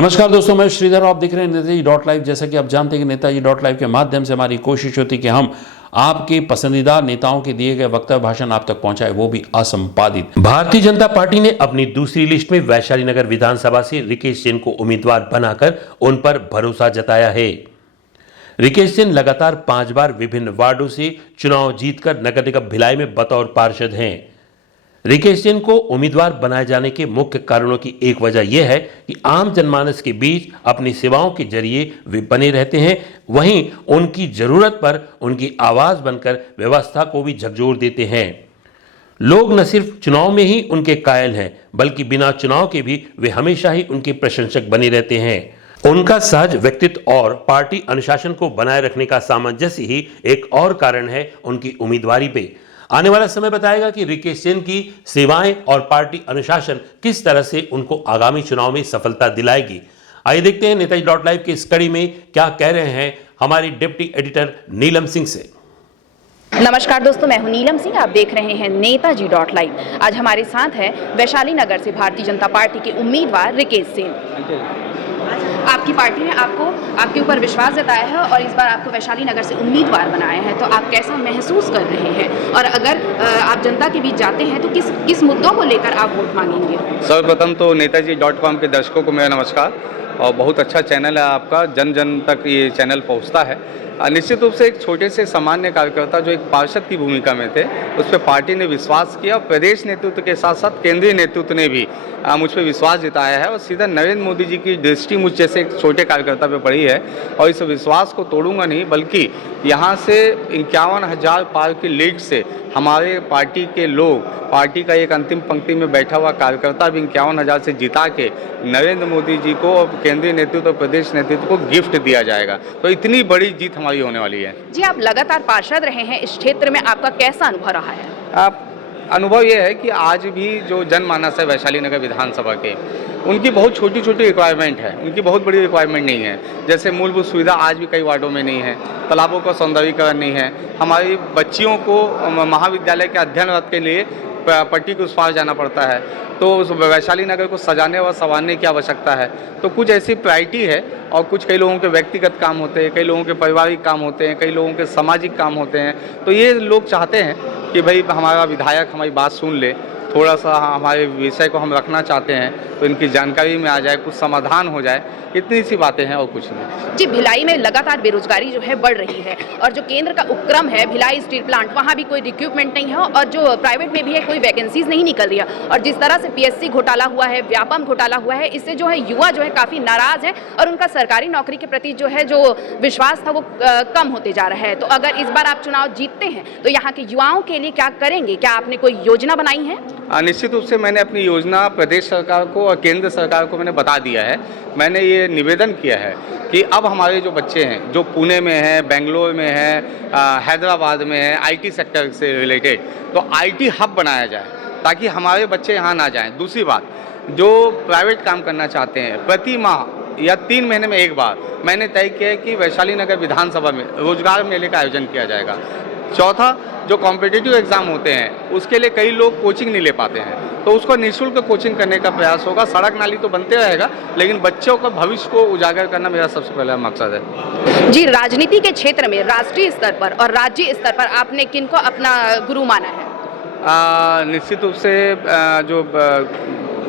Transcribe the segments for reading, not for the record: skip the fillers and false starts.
नमस्कार दोस्तों, मैं श्रीधर। आप देख रहे हैं नेताजी डॉट लाइव। जैसा कि आप जानते हैं कि नेताजी डॉट लाइव के माध्यम से हमारी कोशिश होती है कि हम आपके पसंदीदा नेताओं के दिए गए वक्तव्य भाषण आप तक पहुंचाए, वो भी असंपादित। भारतीय जनता पार्टी ने अपनी दूसरी लिस्ट में वैशाली नगर विधानसभा से रिकेश जैन को उम्मीदवार बनाकर उन पर भरोसा जताया है। रिकेश जैन लगातार 5 बार विभिन्न वार्डों से चुनाव जीतकर नगर निगम भिलाई में बतौर पार्षद हैं। रिकेश जैन को उम्मीदवार बनाए जाने के मुख्य कारणों की एक वजह यह है कि आम जनमानस के बीच अपनी सेवाओं के जरिए वे बने रहते हैं, वहीं उनकी जरूरत पर उनकी आवाज बनकर व्यवस्था को भी झकझोर देते हैं। लोग न सिर्फ चुनाव में ही उनके कायल हैं, बल्कि बिना चुनाव के भी वे हमेशा ही उनके प्रशंसक बने रहते हैं। उनका सहज व्यक्तित्व और पार्टी अनुशासन को बनाए रखने का सामंजस्य ही एक और कारण है उनकी उम्मीदवारी पे। आने वाला समय बताएगा कि रिकेश जैन की सेवाएं और पार्टी अनुशासन किस तरह से उनको आगामी चुनाव में सफलता दिलाएगी। आइए देखते हैं नेताजी डॉट लाइव की इस कड़ी में क्या कह रहे हैं हमारी डिप्टी एडिटर नीलम सिंह से। नमस्कार दोस्तों, मैं हूं नीलम सिंह। आप देख रहे हैं नेताजी डॉट लाइव। आज हमारे साथ है वैशाली नगर से भारतीय जनता पार्टी के उम्मीदवार रिकेश जैन। आपकी पार्टी ने आपके ऊपर विश्वास जताया है और इस बार आपको वैशाली नगर से उम्मीदवार बनाया है, तो आप कैसा महसूस कर रहे हैं? और अगर आप जनता के बीच जाते हैं तो किस मुद्दों को लेकर आप वोट मांगेंगे? सर्वप्रथम तो नेताजी.com के दर्शकों को मेरा नमस्कार। और बहुत अच्छा चैनल है आपका, जन जन तक ये चैनल पहुंचता है। निश्चित रूप से एक छोटे से सामान्य कार्यकर्ता जो एक पार्षद की भूमिका में थे, उस पर पार्टी ने विश्वास किया। प्रदेश नेतृत्व के साथ साथ केंद्रीय नेतृत्व ने भी मुझ पर विश्वास जताया है और सीधा नरेंद्र मोदी जी की दृष्टि मुझ जैसे एक छोटे कार्यकर्ता पे पड़ी है। और इस विश्वास को तोड़ूंगा नहीं, बल्कि यहाँ से 51,000 पार की लीड से हमारे पार्टी के लोग, पार्टी का एक अंतिम पंक्ति में बैठा हुआ कार्यकर्ता भी 51,000 से जिता के नरेंद्र मोदी जी को और केंद्रीय नेतृत्व और प्रदेश नेतृत्व को गिफ्ट दिया जाएगा। तो इतनी बड़ी जीत हमारी होने वाली है। जी, आप लगातार पार्षद रहे हैं, इस क्षेत्र में आपका कैसा अनुभव रहा है? अनुभव यह है कि आज भी जो जनमानस है वैशाली नगर विधानसभा के, उनकी बहुत छोटी छोटी रिक्वायरमेंट है, उनकी बहुत बड़ी रिक्वायरमेंट नहीं है। जैसे मूलभूत सुविधा आज भी कई वार्डों में नहीं है, तालाबों का सौंदर्यीकरण नहीं है, हमारी बच्चियों को महाविद्यालय के अध्ययनरत के लिए पट्टी के उस पार जाना पड़ता है, तो उस वैशाली नगर को सजाने और संवारने की आवश्यकता है। तो कुछ ऐसी प्रायोरिटी है और कुछ कई लोगों के व्यक्तिगत काम होते हैं, कई लोगों के पारिवारिक काम होते हैं, कई लोगों के सामाजिक काम होते हैं। तो ये लोग चाहते हैं कि भाई हमारा विधायक हमारी बात सुन ले, थोड़ा सा हमारे विषय को हम रखना चाहते हैं तो इनकी जानकारी में आ जाए, कुछ समाधान हो जाए। इतनी सी बातें हैं और कुछ नहीं। जी, भिलाई में लगातार बेरोजगारी जो है बढ़ रही है और जो केंद्र का उपक्रम है भिलाई स्टील प्लांट, वहाँ भी कोई रिक्रूटमेंट नहीं है और जो प्राइवेट में भी है कोई वैकेंसीज नहीं निकल रही है। और जिस तरह से पीएससी घोटाला हुआ है, व्यापम घोटाला हुआ है, इससे जो है युवा जो है काफ़ी नाराज है और उनका सरकारी नौकरी के प्रति जो है जो विश्वास था वो कम होते जा रहा है। तो अगर इस बार आप चुनाव जीतते हैं तो यहाँ के युवाओं के लिए क्या करेंगे? क्या आपने कोई योजना बनाई है? निश्चित रूप से मैंने अपनी योजना प्रदेश सरकार को और केंद्र सरकार को मैंने बता दिया है। मैंने ये निवेदन किया है कि अब हमारे जो बच्चे हैं जो पुणे में हैं, बेंगलोर में हैं, हैदराबाद में हैं, आईटी सेक्टर से रिलेटेड, तो आईटी हब बनाया जाए ताकि हमारे बच्चे यहाँ ना जाएं। दूसरी बात, जो प्राइवेट काम करना चाहते हैं, प्रति माह या 3 महीने में एक बार मैंने तय किया है कि वैशाली नगर विधानसभा में रोजगार मेले का आयोजन किया जाएगा। चौथा, जो कॉम्पिटिटिव एग्जाम होते हैं उसके लिए कई लोग कोचिंग नहीं ले पाते हैं, तो उसको निःशुल्क कोचिंग करने का प्रयास होगा। सड़क नाली तो बनते रहेगा, लेकिन बच्चों का भविष्य को उजागर करना मेरा सबसे पहला मकसद है। जी, राजनीति के क्षेत्र में राष्ट्रीय स्तर पर और राज्य स्तर पर आपने किनको अपना गुरु माना है? निश्चित रूप से जो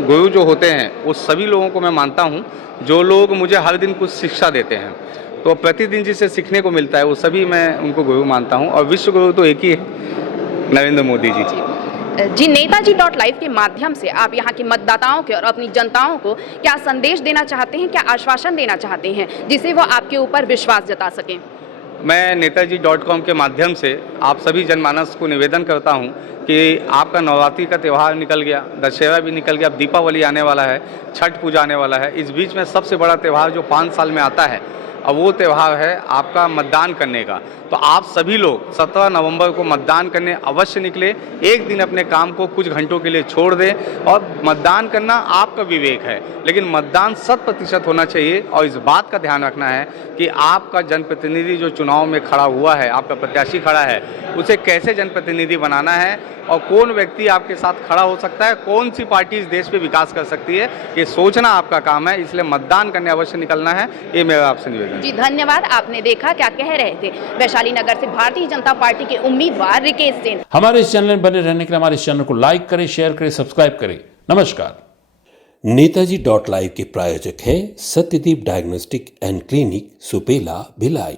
गुरु जो होते हैं वो सभी लोगों को मैं मानता हूँ। जो लोग मुझे हर दिन कुछ शिक्षा देते हैं, तो प्रतिदिन जिसे सीखने को मिलता है, वो सभी मैं उनको गुरु मानता हूँ। और विश्व गुरु तो एक ही है, नरेंद्र मोदी जी। जी, नेताजी डॉट लाइव के माध्यम से आप यहाँ के मतदाताओं के और अपनी जनताओं को क्या संदेश देना चाहते हैं, क्या आश्वासन देना चाहते हैं जिससे वो आपके ऊपर विश्वास जता सकें? मैं नेताजी.com के माध्यम से आप सभी जनमानस को निवेदन करता हूं कि आपका नवरात्रि का त्यौहार निकल गया, दशहरा भी निकल गया, अब दीपावली आने वाला है, छठ पूजा आने वाला है। इस बीच में सबसे बड़ा त्यौहार जो 5 साल में आता है और वो त्यौहार है आपका मतदान करने का। तो आप सभी लोग 17 नवंबर को मतदान करने अवश्य निकले। एक दिन अपने काम को कुछ घंटों के लिए छोड़ दें और मतदान करना आपका विवेक है, लेकिन मतदान 100% होना चाहिए। और इस बात का ध्यान रखना है कि आपका जनप्रतिनिधि जो चुनाव में खड़ा हुआ है, आपका प्रत्याशी खड़ा है, उसे कैसे जनप्रतिनिधि बनाना है और कौन व्यक्ति आपके साथ खड़ा हो सकता है, कौन सी पार्टी इस देश पे विकास कर सकती है, ये सोचना आपका काम है। इसलिए मतदान करने अवश्य निकलना है, ये मेरा आपसे निवेदन है। जी धन्यवाद। आपने देखा क्या कह रहे थे वैशाली नगर से भारतीय जनता पार्टी के उम्मीदवार रिकेश सेन। हमारे इस चैनल में बने रहने के लिए हमारे इस चैनल को लाइक करें, शेयर करें, सब्सक्राइब करें। नमस्कार। नेताजी .live के प्रायोजक है Satyadeep diagnostic and clinic, Supela, Bhilai.